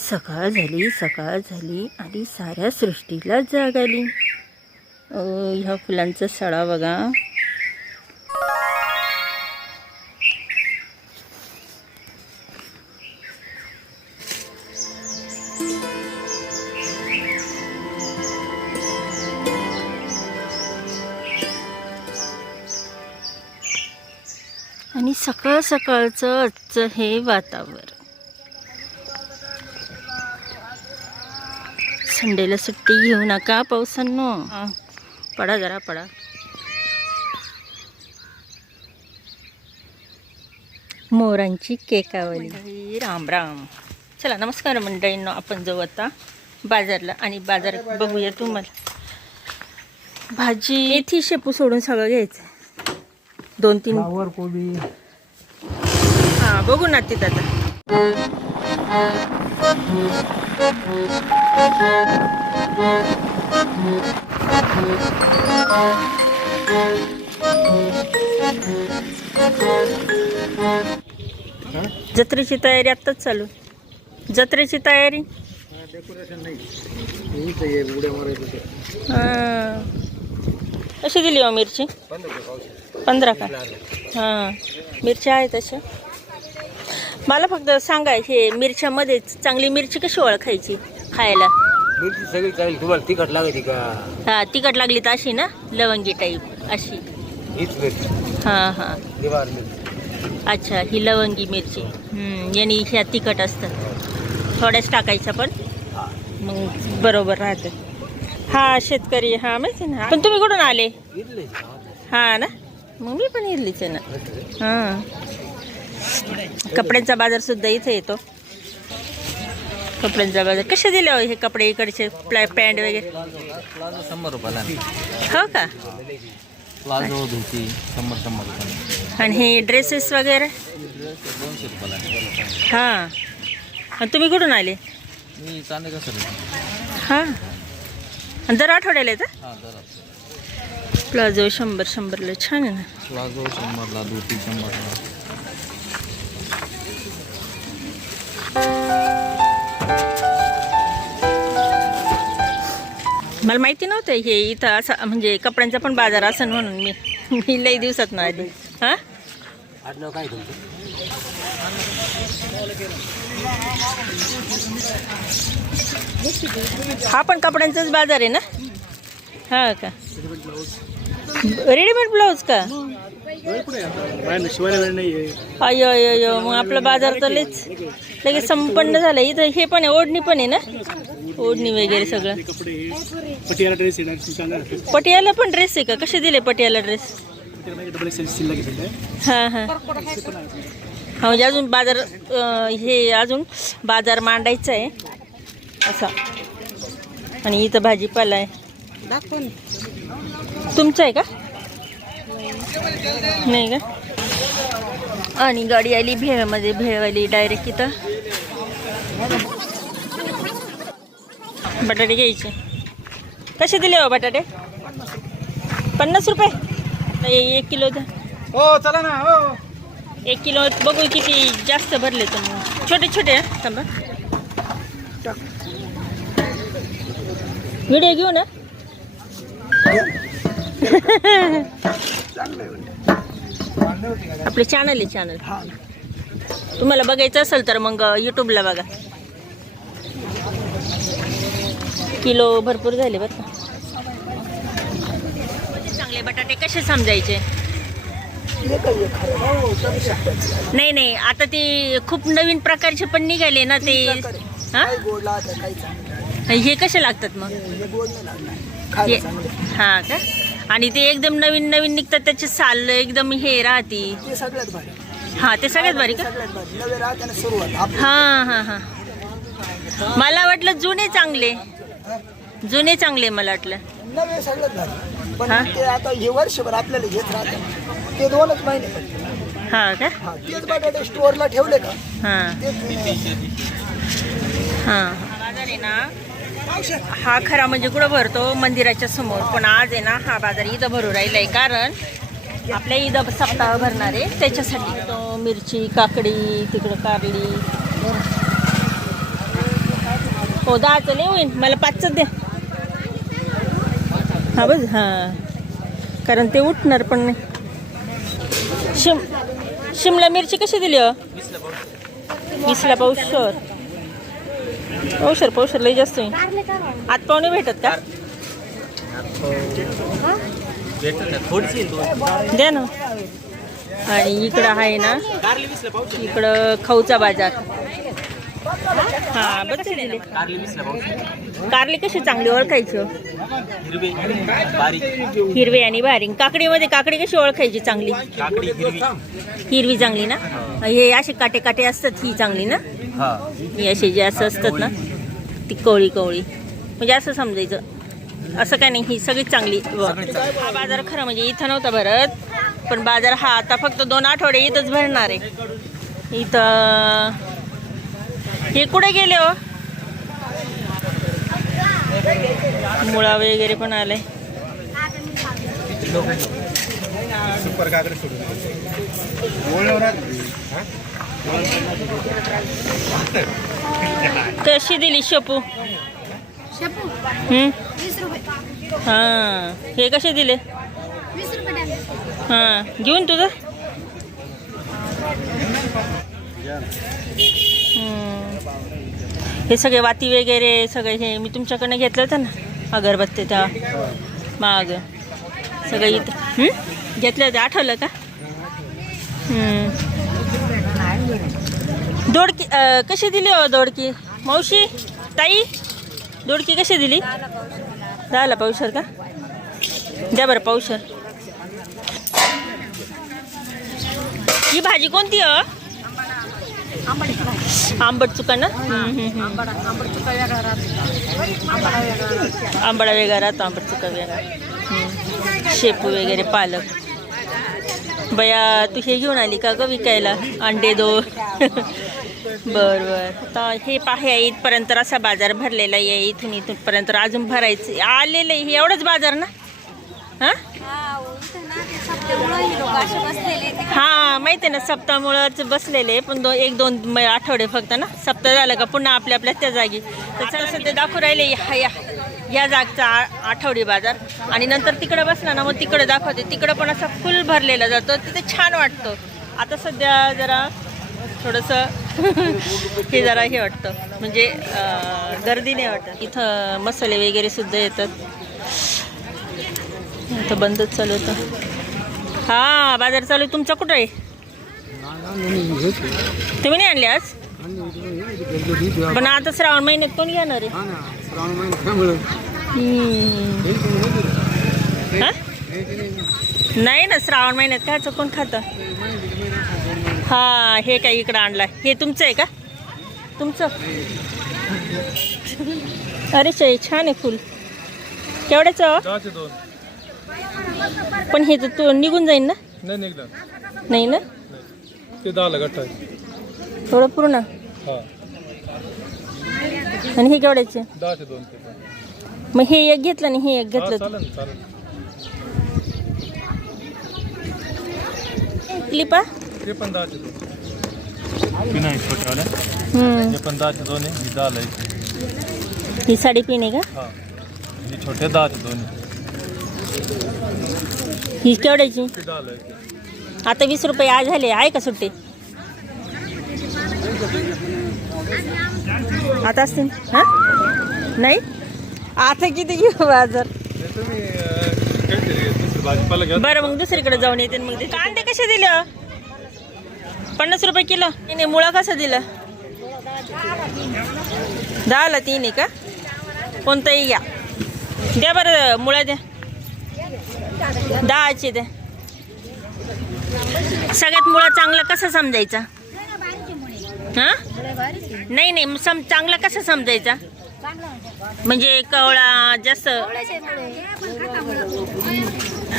सकाळ झाली सकाळ झाली आणि साऱ्या सृष्टीला जाग आली. ह्या फुलांचा सडा बघा. आणि सकाळ सकाळचं आजचं हे वातावरण. संडेला सुट्टी घेऊ नका पावसांनो. पडा जरा पडा. मोरांची केकावली. राम राम. चला नमस्कार मंडळींनो आपण जाऊ आता बाजारला आणि बाजारात बघूया तुम्हाला. भाजी मेथी शेपू सोडून सगळं घ्यायचं. दोन तीन. कोबी. हा बघू ना तिथं आता. जत्रेची तयारी आत्ताच चालू. जत्रेची तयारी? डेकोरेशन नाही कशी दिली हो मिरची? पंधरा का? हां. मिरच्या आहेत तशा मला फक्त सांगा हे मिरच्यामध्ये चांगली मिरची कशी ओळखायची? खायला. मिरची सगळी चालेल. तुम्हाला तिखट लागते का? हा तिखट लागली तर अशी ना लवंगी टाईप अशी. हीच मिरची. हां हां. दिवार मिरची. अच्छा ही लवंगी मिरची. हम्म, यांनी ह्या तिखट असतात थोड्याच टाकायच्या पण. हा. मग बरोबर राहतं. हा शेतकरी हा माहिती ना. पण तुम्ही कुठून आले? इथले हा ना? मग मी पण इडलीच आहे ना हां. कपड्यांचा बाजार सुद्धा इथे येतो. कपड्यांचा बाजार कसे दिले हो हे कपडे इकडचे? प्लॅ पॅन्ट वगैरे? प्लाझो शंभर रुपयाला. हो का? प्लाझो धोती शंभर शंभर रुपयाला. आणि हे ड्रेसेस वगैरे? दोनशे रुपयाला. हां. आणि तुम्ही कुठून आले? मी चांदे कसं हां. आणि दर आठवड्याला येतं? हा प्लाझो शंभर शंभरला. छान आहे ना? प्लाझो शंभरला धोती शंभरला. मला माहिती नव्हतं हे इथं असं म्हणजे कपड्यांचा पण बाजार असेल म्हणून मी मी लई दिवसात ना आधी हां? काय तुमचं हा पण कपड्यांचाच बाजार आहे ना? हा का? रेडीमेड ब्लाऊज का? अयो अयो अयो मग आपला बाजार तर लईच लगेच संपन्न झालं इथं हे पण आहे ओढणी पण आहे ना? ओढणी वगैरे सगळं. पटियाला ड्रेस पटियाला पण ड्रेस आहे का? कसे दिले पटियाला ड्रेस डबल एक्सेल हां हां. हा म्हणजे अजून बाजार अं, हे अजून बाजार मांडायचा आहे. असा. आणि इथं भाजीपाला आहे. तुमचं आहे का? नाही का? आणि गाडी आली भेळमध्ये भेळवाली डायरेक्ट इथं. बटाटे घ्यायचे. कसे दिले हो बटाटे? पन्नास रुपये? नाही, एक किलो द्या. हो चला ना हो. एक किलो बघू किती जास्त भरले तर छोटे छोटे थांबा. व्हिडिओ घेऊ ना. आपले चॅनल आहे चॅनल तुम्हाला बघायचं असेल तर मग यूट्यूबला बघा. किलो भरपूर झाले बरं का. चांगले बटाटे कसे समजायचे? नाही नाही आता ते खूप नवीन प्रकारचे पण निघाले ना ते. हा? हे कसे लागतात मग? हे हा का? आणि ते एकदम नवीन नवीन निघतात त्याचे साल एकदम हे राहते. ते सगळ्यात भारी. हा ते सगळ्यात भारी का? हा हा हा. मला वाटलं जुने चांगले. जुने चांगले मला वाटलं. नवे पण हा? ते आता हे वर्षभर आपल्याला घेत राहते. ते दोनच महिने. फक्त. हा का? हा तेच बटाटे स्टोअरला ठेवले का? हा. तेच हा. बाजार आहे ना हा खरा म्हणजे कुठं भरतो? मंदिराच्या समोर. पण आज आहे ना हा बाजार इथं भरू राहिलाय. कारण आपल्या इथं सप्ताह भरणार आहे. त्याच्यासाठी तो मिरची काकडी तिकडं कारली. हो दहाचं नाही होईन. मला पाचच द्या. हा बस हां. कारण ते उठणार पण नाही. शिम शिमला मिरची कशी दिली हो? वीसला पाऊसर पाऊसर पाऊसर लई जास्त होईल आत पाहुणे भेटत का? द्या ना. आणि इकडं आहे ना इकडं खाऊचा बाजार. हा कारली कशी चांगली ओळखायची? हो? हिरवी आणि बारीक. काकडीमध्ये काकडी कशी ओळखायची चांगली? हिरवी. चांगली ना? हे असे काटे काटे असतात ही चांगली ना? ही. असे जे असं असतात ना ती कवळी कवळी. म्हणजे असं समजायचं. असं काय नाही ही सगळीच चांगली. हा बाजार खरं म्हणजे इथं नव्हता भरत पण बाजार हा आता फक्त दोन आठवडे इथंच भरणार आहे. इथं हे कुठे गेले हो? मुळा वगैरे पण आलाय कशी दिली शेपू? हा. हे कसे दिले. हा. घेऊन तुझं. हे सगळे वाती वगैरे, सगळे हे मी तुमच्याकडनं घेतलं होतं ना, अगरबत्ती त्या माग. सगळं इथं? घेतलं का. दोडकी कशी दिली हो दोडकी? मावशी? ताई? दोडकी कशी दिली? दहाला पावशर का? द्या बरं पावशर. ही भाजी हो? आंबट चुका ना. आंबडा वेगळा राहतो आंबट चुका वेगळा. शेपू वगैरे पालक. बया तू हे घेऊन आली का ग विकायला? अंडे दो. बर बर. आता हे पाहे इथपर्यंत असा बाजार भरलेला आहे इथून इथूनपर्यंत अजून भरायचं. आलेलं आहे हे एवढंच बाजार ना? हां? हा माहिती आहे ना सप्ताहामुळंच बसलेले पण दो एक दोन म- आठवडे फक्त ना सप्ताह झालं का पुन्हा आपल्या आपल्या त्या जागी. तर चला सध्या दाखवू राहिले ह्या या या जागचा आ- आठवडी बाजार. आणि नंतर तिकडे बसला ना मग तिकडे दाखवते. तिकडं पण असा फुल भरलेला जातो तिथे छान वाटतं. आता सध्या जरा थोडंसं हे जरा हे वाटतं. म्हणजे गर्दी नाही वाटत. इथं मसाले वगैरे सुद्धा येतात. इथं बंदच चालू होतं. हा बाजार चालू आहे. तुमचा कुठं आहे? तुम्ही नाही आणले आज? पण आता श्रावण महिन्यात कोण घेणार आहे? हम्म. हा? नाही ना श्रावण महिन्यात काय कोण खातं? हा हे काय इकडं आणलाय हे तुमचं आहे का? तुमचं? अरे शाई छान आहे फुल. केवढ्याचं हो? दोन. पण हे तर तू निघून जाईन ना? नाही निघलं नाही ना? ते दहाला गट्टा आहे थोडं पूर्ण? हा. आणि हे केवढ्याचे? दहाचे दोन ते पण. मग हे एक घेतलं आणि हे एक हा, घेतलं. चालेल ना, चालेल. क्लिपा ते पण दहाचे दोन. छोट्यावाल्या हम्म. हे पण दोन आहे. ही आहे. ही साडी पिणे का? हा. ही छोटे दहाचे दोन आहे. ही केवढ्याची? आता वीस रुपये आज झाले आहे का सुट्टी? आता असतील? हा? नाही? आता किती घेऊ बाजार? बरं मग दुसरीकडे जाऊन येते मग ते कांदे कसे दिलं? पन्नास रुपये किलो. नाही मुळा कसं दिलं? दहाला तीन आहे का? कोणतंही घ्या. द्या बरं मुळा द्या. दहाचे द्या सगळ्यात मुळा चांगला कसा समजायचा? हा? नाही नाही सम चांगला कसा समजायचा? म्हणजे कवळा जास्त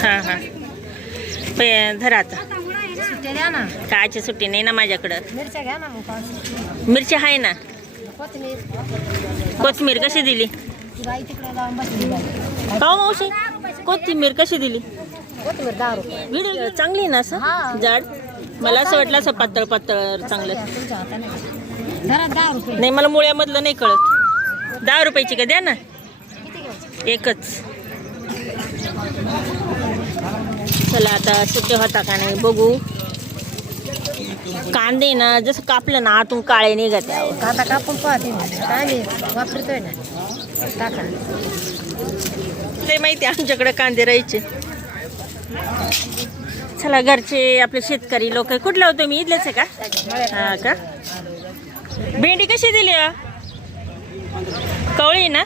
हां हां. पे धरा आता. कायची सुट्टी नाही ना माझ्याकडं. मिरची आहे ना? कोथिंबीर कशी दिली? का मावशी. कोथिंबीर कशी दिली? कोथिंबीर दहा रुपये. व्हिडिओ चांगली आहे ना असं. जाड? मला असं वाटलं असं पातळ पातळ चांगलं. तुमच्या हाताने घरात दहा रुपये. नाही मला मुळ्यामधलं नाही कळत. दहा रुपयाची का? द्या ना. एकच. चला आता सुट्टे होता का नाही बघू. कांदे ना जसं कापलं ना आतून काळे निघत. आता कापून पाहते नाही वापरतोय ना. टाका. ते माहिती आमच्याकडे कांदे राहायचे. चला घरचे आपले शेतकरी लोक कुठला होतो मी इथलेच आहे का? हा का? भेंडी कशी दिली अ? कवळी ना?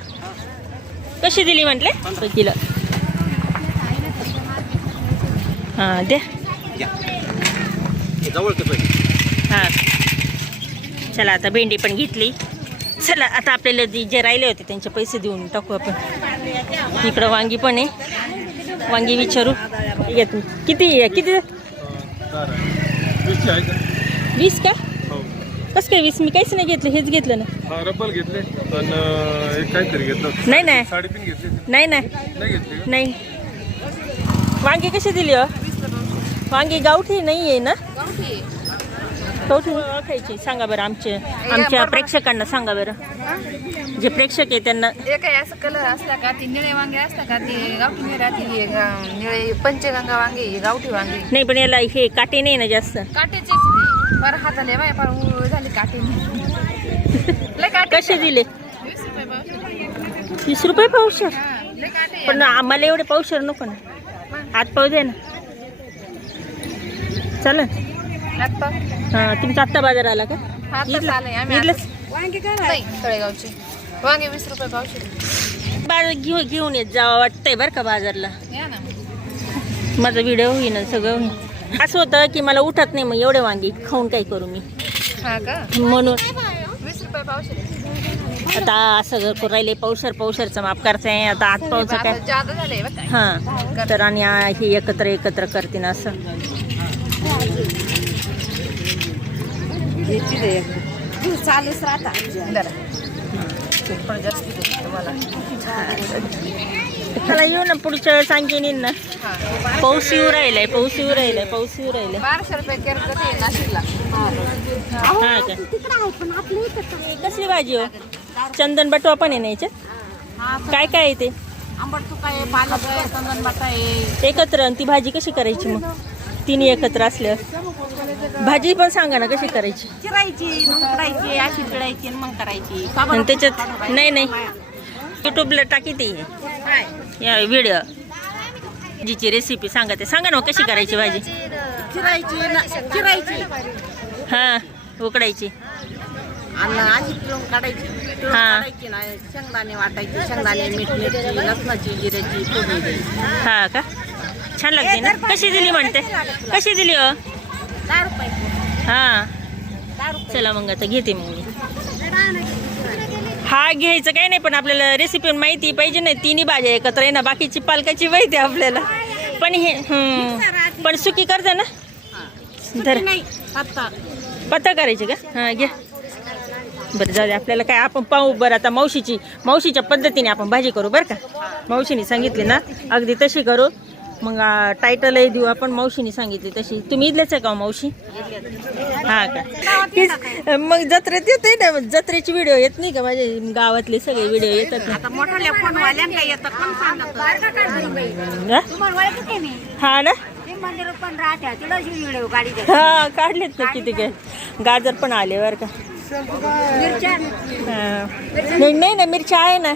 कशी दिली म्हटले? किलो. हां द्या. हां चला आता भेंडी पण घेतली. चला आता आपल्याला जे राहिले होते त्यांचे पैसे देऊन टाकू आपण. इकडं वांगी पण आहे. वांगी विचारू. येत किती किती? वीस का? हो कसं काय वीस? मी काहीच नाही घेतलं. हेच घेतलं ना रब्बल घेतले पण काहीतरी. नाही नाही. साडेतीन घेतले नाही नाही. नाही वांगी कशी दिली हो? वांगी गावठी नाही आहे ना गावठी ओळखायची. सांगा बरं आमचे आमच्या प्रेक्षकांना सांगा बरं. जे प्रेक्षक आहे त्यांना काय असं कलर असला का ते निळे वांगे असला का ते गावठी निळे निळे पंचगंगा वांगे गावठी वांगे. नाही पण याला हे काटे नाही ना जास्त. काटेचे पर हाताले बाय पर उळ झाले काटे. कसे दिले? वीस रुपये पावशर काटे पण आम्हाला एवढे पावशर नको ना. हात पाव दे ना. पाव. हां तुमचा आत्ता बाजार आला का? तळेगावचे. वांगे वीस रुपये पावशे बाजार घेऊ घेऊन येत जावं वाटतंय बरं का बाजारला. माझा व्हिडिओ होईन सगळं. होईन असं होतं की मला उठत नाही मग एवढे वांगी खाऊन काय करू मी? हा का? म्हणून वीस रुपये पावशे आता सगळं करू राहिले पावशर पावशरचं माफ करताय आता आत पावचं काय? हां. तर आणि हे एकत्र एकत्र करते ना असं. चालूच राहता. जरा. पण जास्त देते तुम्हाला. त्याला येऊ ना पुढच्या वेळेस आणखीन येईन ना. हा पाऊस येऊ राहिलाय पाऊस येऊ राहिलाय पाऊस येऊ राहिलाय. बाराशे रुपये केर कधी आहे नाशिकला. हा का? कसली भाजी हो? चंदन बटवा पण आहे ना याच्यात? काय काय आहे ते? आंबट तुका आहे पालक आहे चंदन बाटा आहे. एकत्र आणि ती भाजी कशी करायची मग? तिन्ही एकत्र असल्यावर. भाजी पण सांगा ना कशी करायची? चिरायची मग करायची अशी आणि मग करायची. आणि त्याच्यात नाही नाही. युट्यूबला टाकी ते. या व्हिडिओ भाजीची रेसिपी सांगा ते. सांगा ना मग कशी करायची भाजी? चिरायची चिरायची. हां उकडायची. आणि काढायची. हा. काढायची ना शेंगदाणे वाटायचे शेंगदाणे मीठ मिरची लसणाची जिऱ्याची फोडणी द्यायची. हा का? छान लागते ना? कशी दिली म्हणते? कशी दिली हो? हा. चला मग आता घेते मग मी. हा घ्यायचं काही नाही पण आपल्याला रेसिपी माहिती पाहिजे नाही तिन्ही भाज्या एकत्र आहे ना बाकीची पालकाची माहिती आपल्याला. पण हे. पण सुकी करते ना? धर. पत्ता. करायची का? हां घ्या बरं जाऊ दे आपल्याला काय आपण पाहू बरं. आता मावशीची मावशीच्या पद्धतीने आपण भाजी करू बरं का? मावशीने सांगितली ना? अगदी तशी करू. मग टायटलही देऊ आपण मावशीने सांगितली तशी. तुम्ही इथलेच आहे का हो मावशी? हा का? मग जत्रेत येते ना जत्रेचे व्हिडिओ येत नाही का? माझे गावातले सगळे व्हिडिओ येतात हा? ना? हा काढलेत ना किती काय? गाजर पण आले बरं का. नाही नाही ना मिरच्या आहे ना.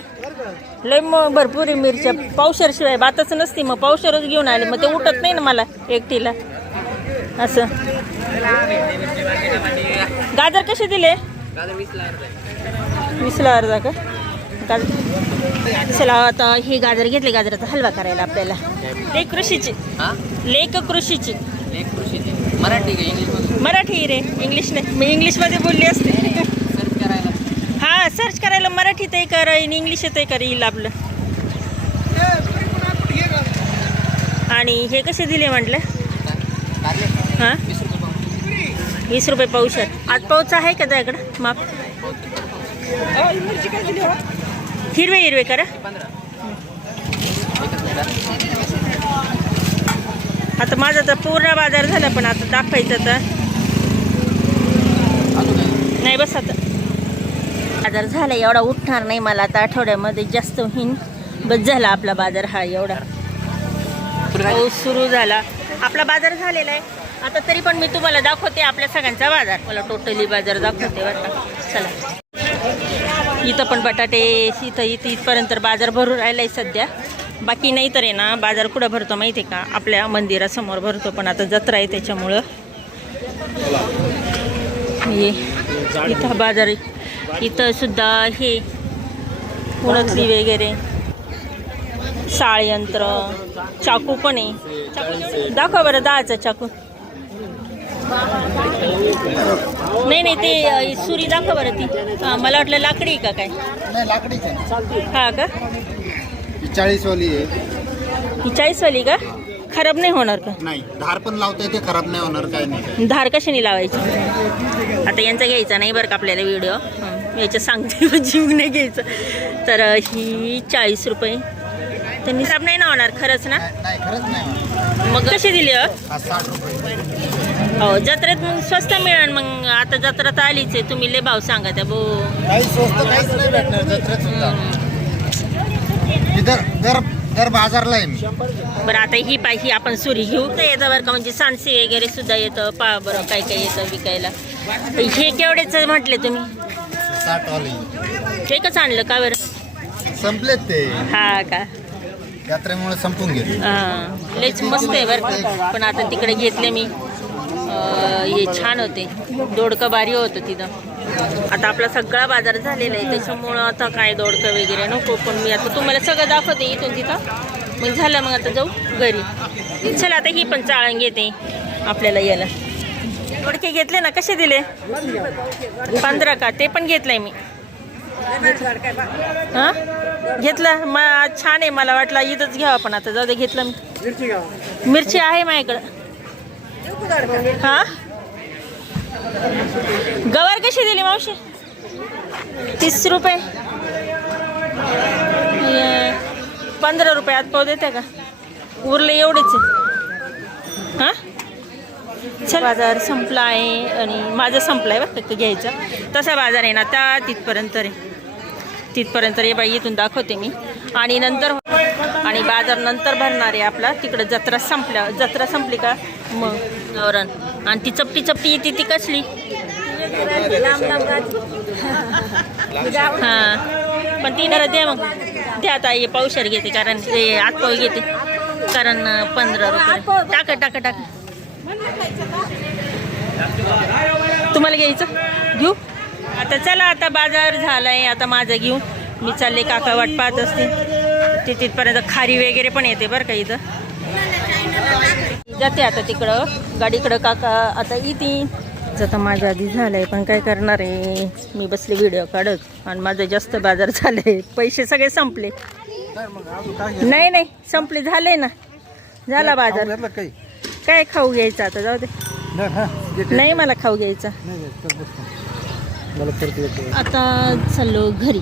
लय मग भरपूर आहे मिरच्या. पावशर शिवाय बातच नसती. मग पावशरच घेऊन आले. मग ते उठत नाही ना मला एकटीला. असं. गाजर कसे दिले? वीसला अर्धा का? गाजर चला आता हे गाजर घेतले. गाजराचा हलवा करायला आपल्याला. लेख कृषीची. लेख कृषीची. मराठी मराठी रे. इंग्लिश नाही. मी इंग्लिशमध्ये बोलली असते. सर्च करायला मराठीत आहे कर आणि आहे कर येईल आपलं आणि हे कसे दिले म्हटलं? हां? वीस रुपये पाऊस आज पाऊच आहे का त्याकडं? माप? हिरवे हिरवे करा. आता माझा तर पूर्ण बाजार झाला पण आता दाखवायचं तर. नाही बस आता. बाजार झाला एवढा उठणार नाही मला. आता आठवड्यामध्ये जास्त होईन. बस झाला आपला बाजार हा एवढा. पाऊस सुरू झाला. आपला बाजार झालेला आहे. आता तरी पण मी तुम्हाला दाखवते आपल्या सगळ्यांचा बाजार. मला टोटली बाजार दाखवते का. चला. इथं पण बटाटे इथं इथं इथपर्यंत बाजार भरून राहिला आहे सध्या. बाकी नाही तर आहे ना बाजार कुठं भरतो माहिती आहे का? आपल्या मंदिरासमोर भरतो पण आता जत्रा आहे त्याच्यामुळं. हे इथं बाजार इथं सुद्धा हे उणतली वगैरे. साळयंत्र चाकू पण आहे. चाकू- दाखवा बरं दहाचा चाकू. नाही नाही ते सुरी दाखवा बरं ती. हा, मला वाटलं लाकडी का काय? हा का? चाळीस वाली आहे. ही चाळीसवाली का? खराब नाही होणार का? नाही धार पण लावता येते खराब नाही होणार काय नाही. धार कशाने लावायची? आता यांचा घ्यायचा नाही बरं का आपल्याला व्हिडिओ याच्या सांगते जीव नाही घ्यायचं. तर ही चाळीस रुपये. त्यांनी खराब नाही ना होणार? खरंच ना. मग कशी दिली हो हा हो जत्रेत मग स्वस्त मिळेल मग आता जत्रा तर आलीच आहे. तुम्ही लय भाव सांगा त्या मी. बरं आता ही पाहिजे आपण सुरी घेऊ तर येतं बरं का? म्हणजे सांडसे वगैरे सुद्धा येतं पा बरं काय काय येतं विकायला. हे केवढेच म्हटले तुम्ही? साठ कसं आणलं? का बरं? संपलेत ते. हा का? यात्रेमुळे संपून गेले. हा. लयच मस्त आहे बरं पण आता तिकडे घेतले मी. हे छान होते. दोडकं भारी होतं तिथं. आता आपला सगळा बाजार झालेला आहे. त्याच्यामुळं आता काय दोडकं वगैरे नको. पण मी आता तुम्हाला सगळं दाखवते इथून तिथं. मग झालं मग आता जाऊ घरी. चला आता ही पण चाळण घेते. आपल्याला याला दोडके घेतले ना कसे दिले? पंधरा का? ते पण घेतलंय मी. हा? घेतलं? मा छान आहे मला वाटलं. इथंच घ्यावं पण आता. जाऊ दे घेतलं मी. मिरची आहे माझ्याकडं. हा? गवार कशी दिली मावशी? तीस रुपये. पंधरा रुपये आत पाव देते का? उरले एवढेच हां हा? बाजार संपला आहे आणि माझा संपला आहे बघ का घ्यायचा. तसा बाजार आहे ना त्या तिथपर्यंत रे. तिथपर्यंत रे बाई इथून दाखवते मी. आणि नंतर हो- आणि बाजार नंतर भरणार आहे आपला. तिकडं जत्रा संपल्या जत्रा संपली का? मग नवरण आणि ती चपटी चपटी येते ती कसली? हां. पण ती जरा द्या मग. द्या आता हे पावशर घेते कारण ते आतपाव घेते. कारण पंधरा रुपये. टाका टाका टाका. तुम्हाला घ्यायचं? घेऊ? आता चला आता बाजार झालाय आता माझं घेऊ. मी चालले काका वाट पाहत असते ते तिथपर्यंत खारी वगैरे पण येते बरं का इथं. जाते आता तिकडं. गाडीकडं काका आता येते आता माझं आधी झालंय पण काय करणार आहे? मी बसले व्हिडिओ काढत. आणि माझं जास्त बाजार झालंय. पैसे सगळे संपले. नाही नाही. संपले. झाले ना. झाला बाजार. काही? काय खाऊ घ्यायचं आता? जाऊ दे. नाही मला खाऊ घ्यायचा. आता चाललो घरी.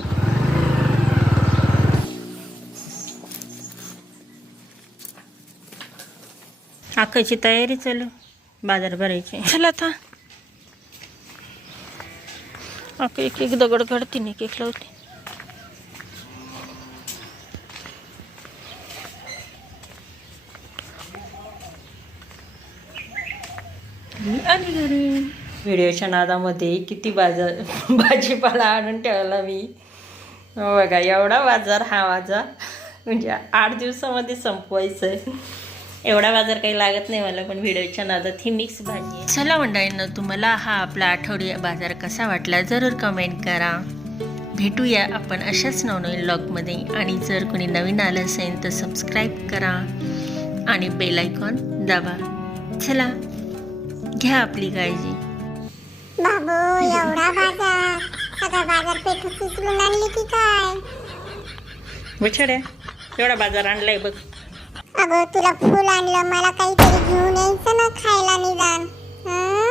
आकायची तयारी चालू बाजार भरायची. चला आता. एक एक दगड काढते एक एक लावते. आली घरी व्हिडिओच्या नादामध्ये किती बाजार भाजीपाला आणून ठेवला मी. बघा एवढा बाजार हा माझा. म्हणजे आठ दिवसामध्ये संपवायचं आहे एवढा बाजार काही लागत नाही मला पण व्हिडिओच्या नादात ही मिक्स भाजी चला मंडळींना तुम्हाला हा आपला आठवडी बाजार कसा वाटला जरूर कमेंट करा. भेटूया आपण अशाच नवनवीन ब्लॉगमध्ये आणि जर कोणी नवीन आलं असेल तर सबस्क्राईब करा. आणि बेल आयकॉन दाबा. चला. घ्या आपली काळजी. बाबू एवढा बाजार. सगळा बाजार पेठून उचलून आणली की काय? बछड्या एवढा बाजार आणलाय बघ. अगं तुला फुल आणलं मला काहीतरी घेऊन यायचं ना खायला निदान. हं?